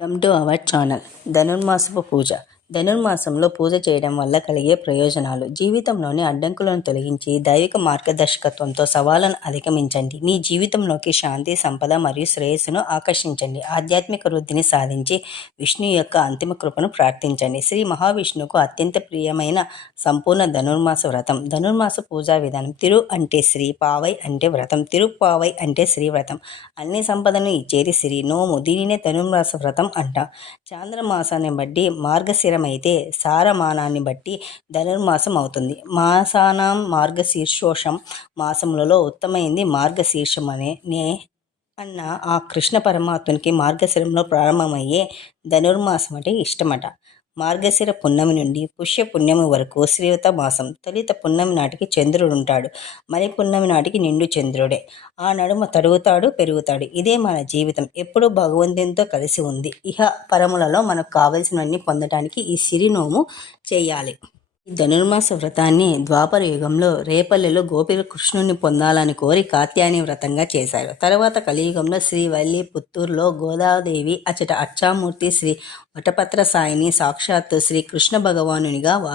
Come to our channel ధనుర్మాసపు పూజ ధనుర్మాసంలో పూజ చేయడం వల్ల కలిగే ప్రయోజనాలు. జీవితంలోని అడ్డంకులను తొలగించి దైవిక మార్గదర్శకత్వంతో సవాళ్ళను అధిగమించండి. మీ జీవితంలోకి శాంతి సంపద మరియు శ్రేయస్సును ఆకర్షించండి. ఆధ్యాత్మిక వృద్ధిని సాధించి విష్ణు యొక్క అంతిమ కృపను ప్రార్థించండి. శ్రీ మహావిష్ణువుకు అత్యంత ప్రియమైన సంపూర్ణ ధనుర్మాస వ్రతం. ధనుర్మాస పూజా విధానం తిరు అంటే శ్రీ పావై అంటే వ్రతం. తిరుపావై అంటే శ్రీ వ్రతం. అన్ని సంపదను ఇచ్చేది శ్రీ నోము. దీనినే ధనుర్మాస వ్రతం అంట. చాంద్రమాసాన్ని బట్టి మార్గశిర అయితే సారమానాన్ని బట్టి ధనుర్మాసం అవుతుంది. మాసానం మార్గశీర్షోషం. మాసములలో ఉత్తమైంది మార్గశీర్షం అనే నే అన్న ఆ కృష్ణ పరమాత్మునికి మార్గశిరంలో ప్రారంభమయ్యే ధనుర్మాసం అంటే ఇష్టమట. మార్గశిర పున్నమి నుండి పుష్య పుణ్యమి వరకు శ్రీవత మాసం. తొలిత పున్నమి నాటికి చంద్రుడు ఉంటాడు. మరి పున్నమి నాటికి నిండు చంద్రుడే. ఆ నడుమ తరుగుతాడు పెరుగుతాడు. ఇదే మన జీవితం. ఎప్పుడూ భగవంతునితో కలిసి ఉంది. ఇహ పరములలో మనకు కావలసినవన్నీ పొందడానికి ఈ సిరినోము చేయాలి. ఈ ధనుర్మాస వ్రతాన్ని ద్వాపర యుగంలో రేపల్లెలో గోపిల కృష్ణుని పొందాలని కోరి కాత్యాయని వ్రతంగా చేశారు. తర్వాత కలియుగంలో శ్రీ వల్లి పుత్తూరులో గోదాదేవి అచట అచ్చామూర్తి శ్రీ వటపత్ర సాయిని సాక్షాత్తు శ్రీకృష్ణ భగవానునిగా వా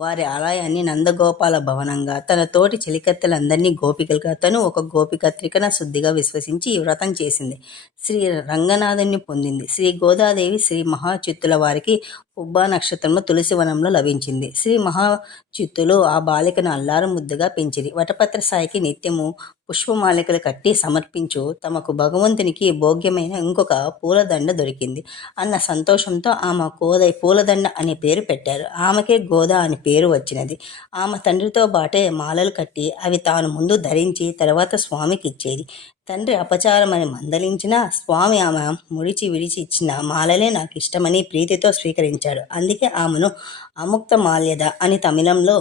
వారి ఆలయాన్ని నందగోపాల భవనంగా తన తోటి చెలికత్తెలందరినీ గోపికలుగా తను ఒక గోపిక త్రికణ శుద్ధిగా విశ్వసించి వ్రతం చేసింది. శ్రీ రంగనాథుని పొందింది. శ్రీ గోదాదేవి శ్రీ మహాచిత్తుల వారికి పుబ్బా నక్షత్రంలో తులసివనంలో లభించింది. శ్రీ మహాచిత్తులు ఆ బాలికను అల్లారు ముద్దుగా పెంచిరి. వటపత్ర సాయికి నిత్యము పుష్పమాలికలు కట్టి సమర్పించు తమకు భగవంతునికి భోగ్యమైన ఇంకొక పూలదండ దొరికింది. అన్న సంతోషంతో ఆమె కోదై పూలదండ అనే పేరు పెట్టారు. ఆమెకే గోద అని పేరు వచ్చినది. ఆమె తండ్రితో బాటే మాలలు కట్టి అవి తాను ముందు ధరించి తర్వాత స్వామికి ఇచ్చేది. తండ్రి అపచారమని మందలించిన స్వామి ఆమె ముడిచి విడిచి ఇచ్చిన మాలలే నాకు ఇష్టమని ప్రీతితో స్వీకరించాడు. అందుకే ఆమెను అముక్త మాల్యద అని తమిళంలో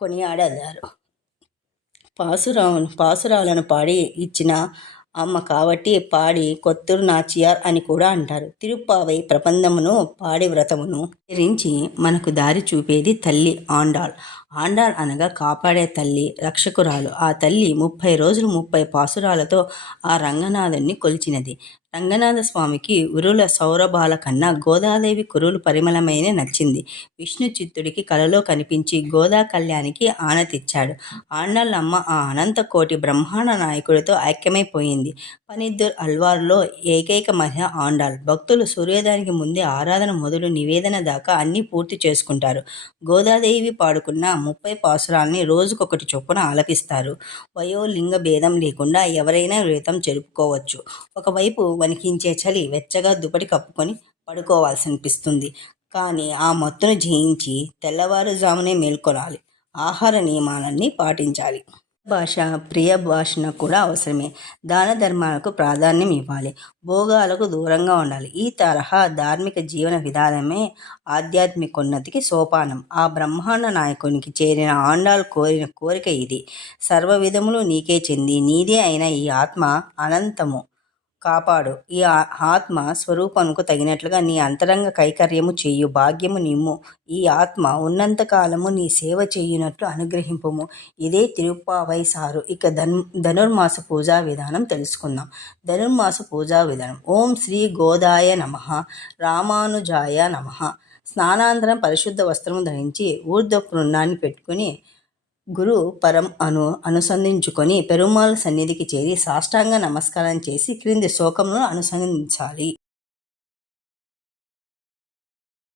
కొనియాడారు. పాసురావును పాసురాలను పాడి ఇచ్చిన అమ్మ కాబట్టి పాడి కొత్తూరు నాచియార్ అని కూడా అంటారు. తిరుప్పావై ప్రబంధమును పాడి వ్రతమును రించి మనకు దారి చూపేది తల్లి ఆండాల్ ఆండాల్ అనగా కాపాడే తల్లి రక్షకురాలు. ఆ తల్లి ముప్పై రోజులు ముప్పై పాసురాలతో ఆ రంగనాథుని కొలిచినది. రంగనాథ స్వామికి ఉరుల సౌరభాల కన్నా గోదాదేవి కురులు పరిమళమైన నచ్చింది. విష్ణు చిత్తుడికి కలలో కనిపించి గోదా కళ్యాణికి ఆనతిచ్చాడు ఆండాళ్ళమ్మ ఆ అనంత కోటి బ్రహ్మాండ నాయకుడితో ఐక్యమైపోయింది. పనిద్దరు అల్వార్లో ఏకైక మహిళ ఆండాల్ భక్తులు సూర్యోదయానికి ముందే ఆరాధన మొదలు నివేదన దాకా అన్నీ పూర్తి చేసుకుంటారు. గోదాదేవి పాడుకున్న ముప్పై పాసురాల్ని రోజుకొకటి చొప్పున ఆలపిస్తారు. వయోలింగ భేదం లేకుండా ఎవరైనా వ్రతం జరుపుకోవచ్చు ఒకవైపు వణికించే చలి వెచ్చగా దుపటి కప్పుకొని పడుకోవాల్సి అనిపిస్తుంది కానీ ఆ మత్తును జయించి తెల్లవారుజామునే మేల్కొనాలి. ఆహార నియమాలన్నీ పాటించాలి. భాష ప్రియ భాషను కూడా అవసరమే. దాన ధర్మాలకు ప్రాధాన్యం ఇవ్వాలి. భోగాలకు దూరంగా ఉండాలి. ఈ తరహా ధార్మిక జీవన విధానమే ఆధ్యాత్మికోన్నతికి సోపానం. ఆ బ్రహ్మాండ నాయకునికి చేరిన ఆండాలు కోరిన కోరిక ఇది. సర్వ విధములు నీకే చెంది నీదే అయిన ఈ ఆత్మ అనంతము. కాపాడు. ఈ ఆత్మ స్వరూపముకు తగినట్లుగా నీ అంతరంగ కైకర్యము చేయు భాగ్యము నిమ్ము. ఈ ఆత్మ ఉన్నంతకాలము నీ సేవ చేయునట్లు అనుగ్రహింపుము. ఇదే తిరుప్పావై సారు ఇక ధను ధనుర్మాస పూజా విధానం తెలుసుకుందాం. ధనుర్మాస పూజా విధానం. ఓం శ్రీ గోదాయ నమ. రామానుజాయ నమ. స్నానాంతరం పరిశుద్ధ వస్త్రము ధరించి ఊర్ధ్వ పృన్నాన్ని పెట్టుకుని గురు పరం అను అనుసంధించుకొని పెరుమాళ్ సన్నిధికి చేరి సాష్టాంగ నమస్కారం చేసి క్రింది శోకమును అనుసంధించాలి.